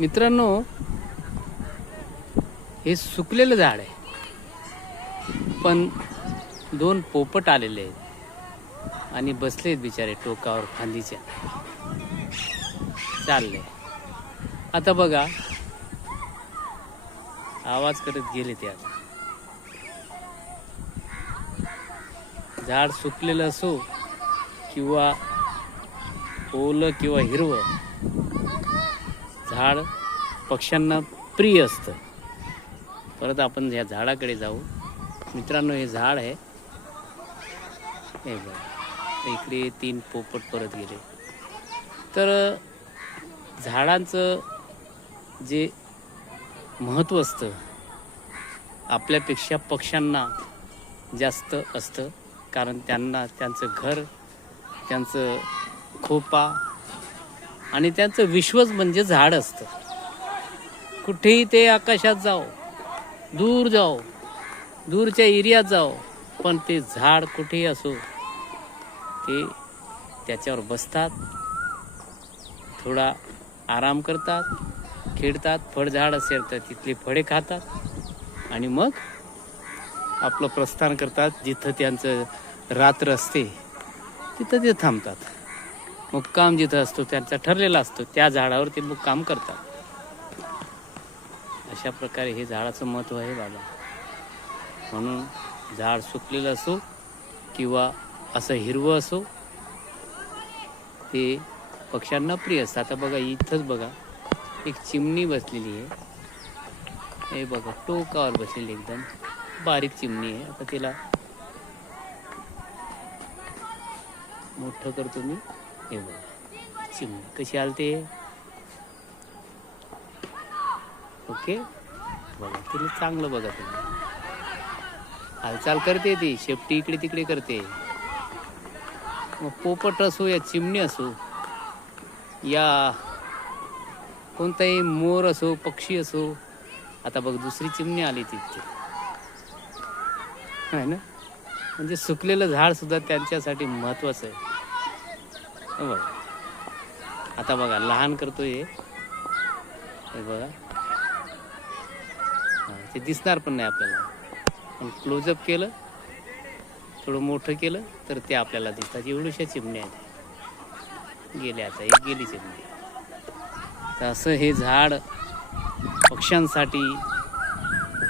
मित्रांनो हे सुकलेलं झाड आहे. पण दोन पोपट आलेले आहेत. आणि बसलेत बिचारे टोकावर फांदीच्या. चालले. आता बघा आवाज करत गेले ते आता. झाड सुकलेलं असो किंवा ओलं किंवा हिरवं झाड पक्ष्यांना प्रिय असतं. परत आपण या झाडाकडे जाऊ. मित्रांनो हे झाड आहे. हे बघा. इकडे तीन पोपट परत गेले. तर झाडांचं जे महत्त्व असतं आपल्यापेक्षा पक्ष्यांना जास्त असतं. कारण त्यांना त्यांचं घर त्यांचं खोपा आणि त्यांचं विश्वच म्हणजे झाड असतं. कुठेही ते आकाशात जाओ दूर जाओ दूरच्या एरियात जाओ पण ते झाड कुठेही असो ते त्याच्यावर बसतात थोडा आराम करतात खेळतात फळझाड असेल तर तिथली फळे खातात आणि मग आपलं प्रस्थान करतात जिथं त्यांचं रात्र असते तिथं ते थांबतात. मुक्काम जिथं असतो त्यांचा ठरलेला असतो त्या झाडावर ते मुक्काम करतात. अशा प्रकारे हे झाडाचं महत्त्व आहे बाबा. म्हणून झाड सुकलेलं असो किंवा असं हिरवं असो ते पक्ष्यांना प्रिय असतं. आता बघा इथंच बघा एक चिमणी बसलेली आहे. हे बघा टोकावर बसलेली एकदम. बारीक चिमणी आहे. आता तिला मोठं करतो मी. हे चिमणी कशी आलते? ओके. बघा तिला चांगलं बघा तुम्ही. हालचाल करते ती शेपटी इकडे तिकडे करते. मग पोपट असो या चिमणी असो या कोणताही मोर असो पक्षी असो आता बघ दुसरी चिमणी आली तिथे आहे ना? म्हणजे सुकलेलं झाड सुद्धा त्यांच्यासाठी महत्वाचं आहे. हे बघा. आता बघा लहान करतोय हे. बघा. ते दिसणार पण नाही आपल्याला. पण क्लोजअप केलं थोडं मोठं केलं तर ते आपल्याला दिसतात. एवढ्याशा चिमण्या आहेत. गेल्या आता एक गेली चिमणी. तर असं हे झाड पक्ष्यांसाठी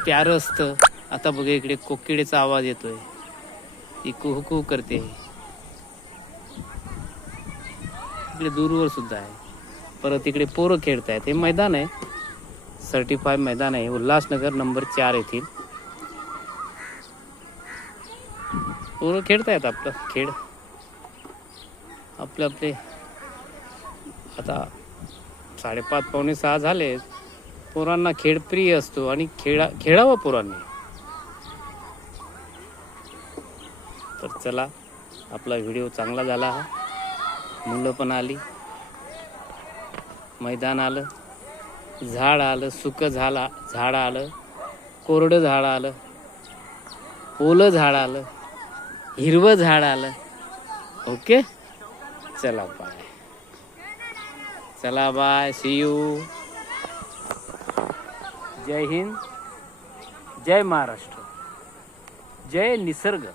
प्यारं असतं आता बघा इकडे कोकिडेचा आवाज येतोय. ती कुहू कुहू करते. इकडे दूरवर सुद्धा आहे. परत इकडे पोरं खेळतायत. हे मैदान आहे. सर्टिफाय मैदान आहे. उल्हासनगर नंबर चार येथील. पोरं खेळतायत आपलं. खेळ. आपले आपले. आता साडेपाच पावणे सहा झाले. पोरांना खेळ प्रिय असतो आणि खेळा खेळावं पोरांनी. तर चला आपला व्हिडिओ चांगला झाला हा. मुलं पण आली. मैदान आलं. झाड आलं सुकं झाला झाड आलं कोरडं झाड आलं ओलं झाड आलं हिरवं झाड आलं. ओके? चला बाय. चला बाय सी यू जय हिंद. जय महाराष्ट्र. जय निसर्ग.